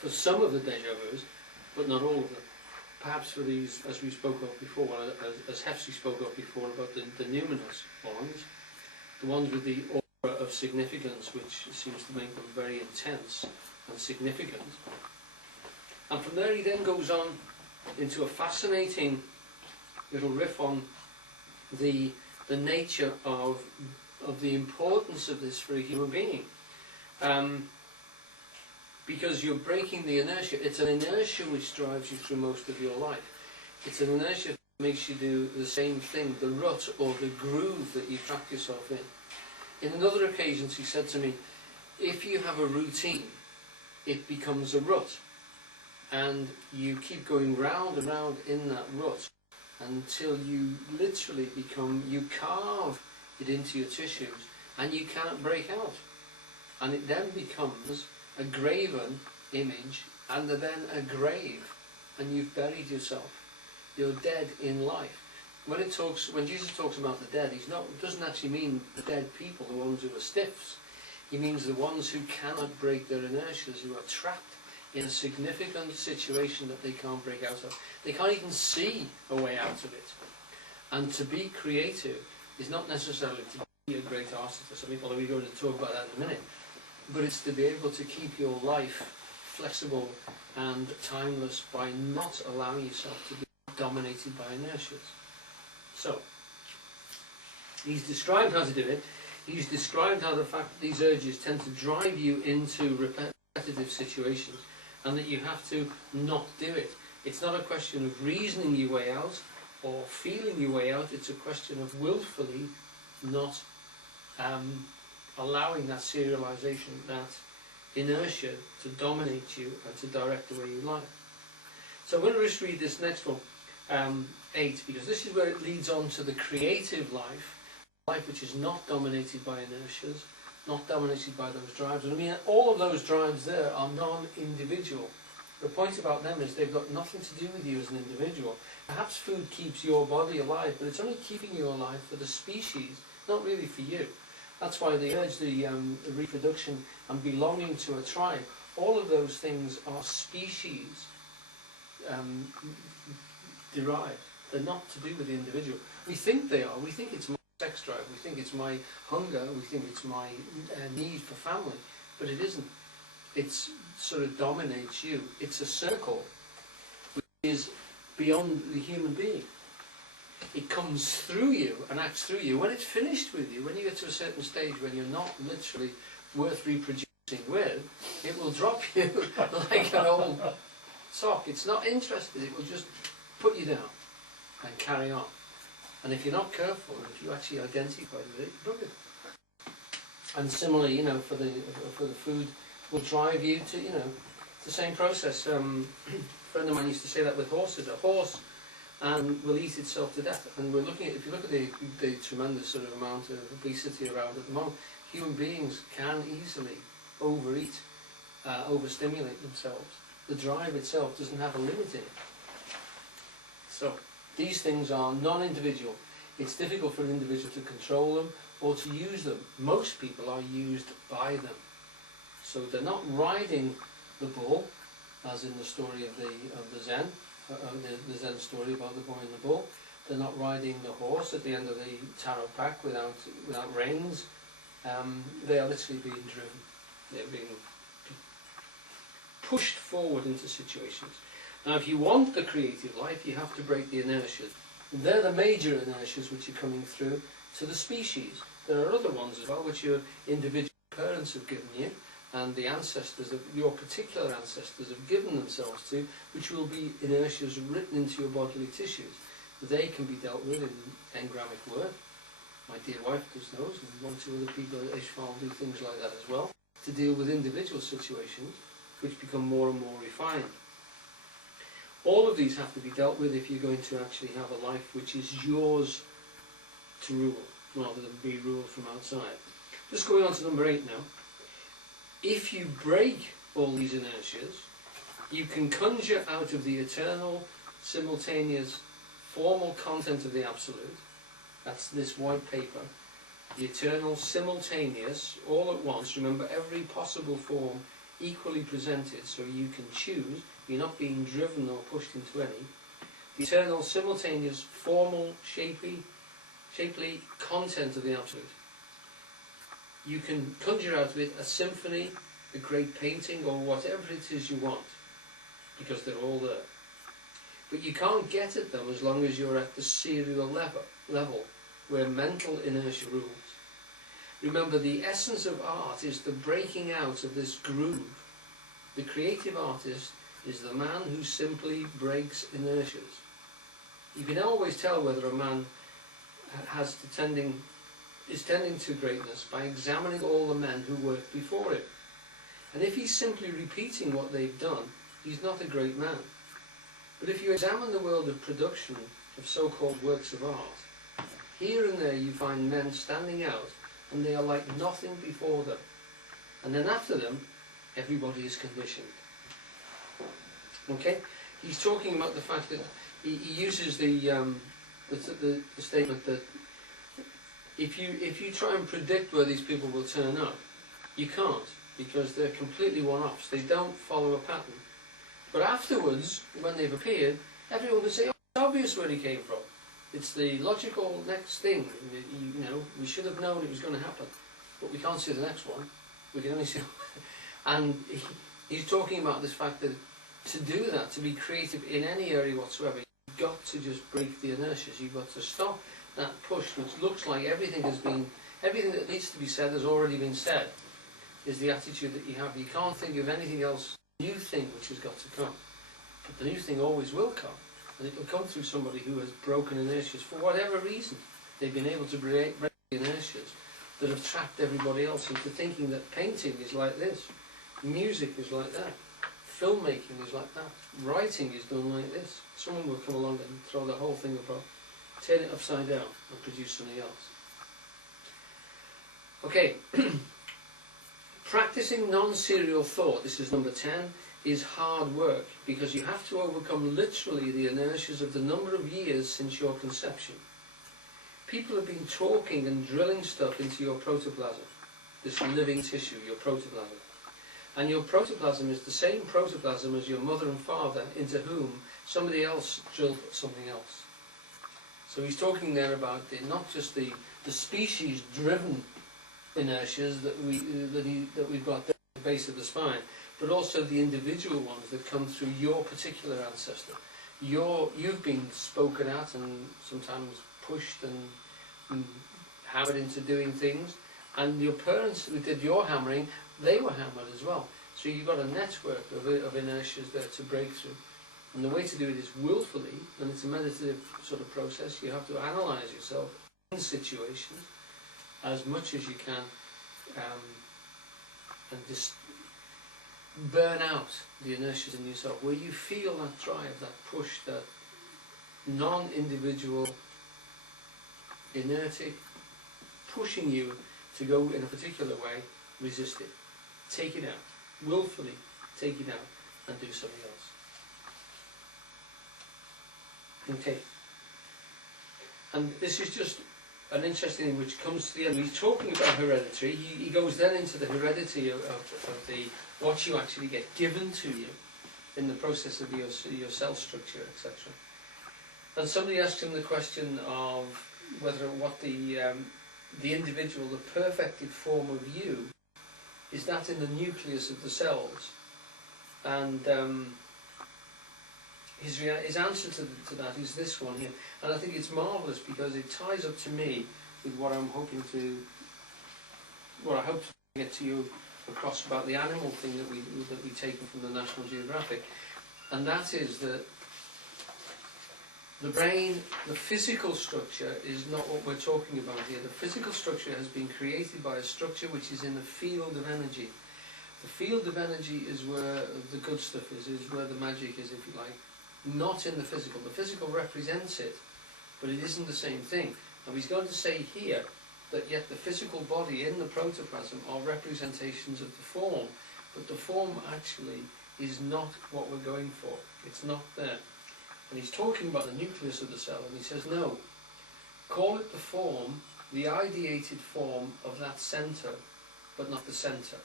for some of the deja vus, but not all of them. Perhaps for these, as we spoke of before, as Hefsey spoke of before about the numinous ones, the ones with the aura of significance, which seems to make them very intense and significant. And from there he then goes on into a fascinating little riff on the nature of the importance of this for a human being. Because you're breaking the inertia. It's an inertia which drives you through most of your life. It's an inertia that makes you do the same thing, the rut or the groove that you trap yourself in. In another occasions he said to me, if you have a routine, it becomes a rut. And you keep going round and round in that rut until you literally you carve it into your tissues and you can't break out. And it then becomes a graven image and then a grave, and you've buried yourself. You're dead in life. When Jesus talks about the dead, doesn't actually mean the dead people, the ones who are stiffs. He means the ones who cannot break their inertias, who are trapped in a significant situation that they can't break out of. They can't even see a way out of it. And to be creative is not necessarily to be a great artist or something, although we're going to talk about that in a minute. But it's to be able to keep your life flexible and timeless by not allowing yourself to be dominated by inertias. So, he's described how to do it. He's described how the fact that these urges tend to drive you into repetitive situations and that you have to not do it. It's not a question of reasoning your way out or feeling your way out. It's a question of willfully not allowing that serialization, that inertia to dominate you and to direct the way you like. So I'm going to just read this next one, 8, because this is where it leads on to the creative life, life which is not dominated by inertias, not dominated by those drives. And I mean, all of those drives there are non-individual. The point about them is they've got nothing to do with you as an individual. Perhaps food keeps your body alive, but it's only keeping you alive for the species, not really for you. That's why they urge the reproduction and belonging to a tribe. All of those things are species derived. They're not to do with the individual. We think they are. We think it's my sex drive. We think it's my hunger. We think it's my need for family. But it isn't. It sort of dominates you. It's a circle which is beyond the human being. It comes through you and acts through you. When it's finished with you, when you get to a certain stage when you're not literally worth reproducing with, it will drop you like an old sock. It's not interested. It will just put you down and carry on. And if you're not careful, if you actually identify with it, drop it. And similarly, you know, for the food, will drive you to, you know, the same process. A friend of mine used to say that with horses. A horse will eat itself to death. And we're looking at, if you look at the tremendous sort of amount of obesity around at the moment, human beings can easily overeat, overstimulate themselves. The drive itself doesn't have a limit in it. So these things are non-individual. It's difficult for an individual to control them or to use them. Most people are used by them. So they're not riding the bull, as in the story of the Zen, the Zen story about the boy and the bull. They're not riding the horse at the end of the tarot pack without reins. They are literally being driven. They're being pushed forward into situations. Now, if you want the creative life, you have to break the inertias. They're the major inertias which are coming through to the species. There are other ones as well, which your individual parents have given you, and the ancestors, your particular ancestors, have given themselves to, which will be inertias written into your bodily tissues. They can be dealt with in engrammic work. My dear wife does those, and one or two other people at Ishval do things like that as well, to deal with individual situations which become more and more refined. All of these have to be dealt with if you're going to actually have a life which is yours to rule, rather than be ruled from outside. Just going on to number 8 now. If you break all these inertias, you can conjure out of the eternal, simultaneous, formal content of the Absolute. That's this white paper. The eternal, simultaneous, all at once. Remember, every possible form equally presented so you can choose, you're not being driven or pushed into any. The eternal, simultaneous, formal, shapely content of the Absolute. You can conjure out of it a symphony, a great painting, or whatever it is you want, because they're all there. But you can't get at them as long as you're at the serial level where mental inertia rules. Remember, the essence of art is the breaking out of this groove. The creative artist is the man who simply breaks inertias. You can always tell whether a man is tending to greatness by examining all the men who worked before him. And if he's simply repeating what they've done, he's not a great man. But if you examine the world of production of so-called works of art, here and there you find men standing out, and they are like nothing before them. And then after them, everybody is conditioned. Okay? He's talking about the fact that he uses the statement that if you try and predict where these people will turn up, you can't, because they're completely one-offs. They don't follow a pattern. But afterwards, when they've appeared, everyone can say, oh, it's obvious where he came from. It's the logical next thing. You know, we should have known it was going to happen. But we can't see the next one. We can only see... And he's talking about this fact that to do that, to be creative in any area whatsoever, you've got to just break the inertias. You've got to stop that push, which looks like everything that needs to be said has already been said, is the attitude that you have. You can't think of anything else, new thing which has got to come. But the new thing always will come. And it will come through somebody who has broken inertias for whatever reason. They've been able to break the inertias that have trapped everybody else into thinking that painting is like this, music is like that, filmmaking is like that, writing is done like this. Someone will come along and throw the whole thing apart, turn it upside down and produce something else. Okay, practicing non-serial thought, this is number 10, is hard work, because you have to overcome literally the inertias of the number of years since your conception. People have been talking and drilling stuff into your protoplasm, this living tissue, your protoplasm. And your protoplasm is the same protoplasm as your mother and father, into whom somebody else drilled something else. So he's talking there about not just the species-driven inertias that we've got at the base of the spine, but also the individual ones that come through your particular ancestor. You've been spoken at and sometimes pushed and hammered into doing things, and your parents who did your hammering, they were hammered as well. So you've got a network of inertias there to break through. And the way to do it is willfully, and it's a meditative sort of process. You have to analyse yourself in situations as much as you can, and just burn out the inertias in yourself, where you feel that drive, that push, that non-individual, inertic, pushing you to go in a particular way. Resist it. Take it out. Willfully take it out and do something else. Okay. And this is just an interesting thing which comes to the end. He's talking about hereditary. He goes then into the heredity of the what you actually get given to you in the process of your cell structure, etc. And somebody asked him the question of what the individual, the perfected form of you, is that in the nucleus of the cells. And his answer to that is this one here. And I think it's marvellous because it ties up to me with what I hope to get to you across about the animal thing that we taken from the National Geographic. And that is that the brain, the physical structure, is not what we're talking about here. The physical structure has been created by a structure which is in the field of energy. The field of energy is where the good stuff is where the magic is, if you like. Not in the physical. The physical represents it, but it isn't the same thing. And he's going to say here that yet the physical body in the protoplasm are representations of the form, but the form actually is not what we're going for. It's not there. And he's talking about the nucleus of the cell, and he says, no, call it the form, the ideated form of that centre, but not the centre.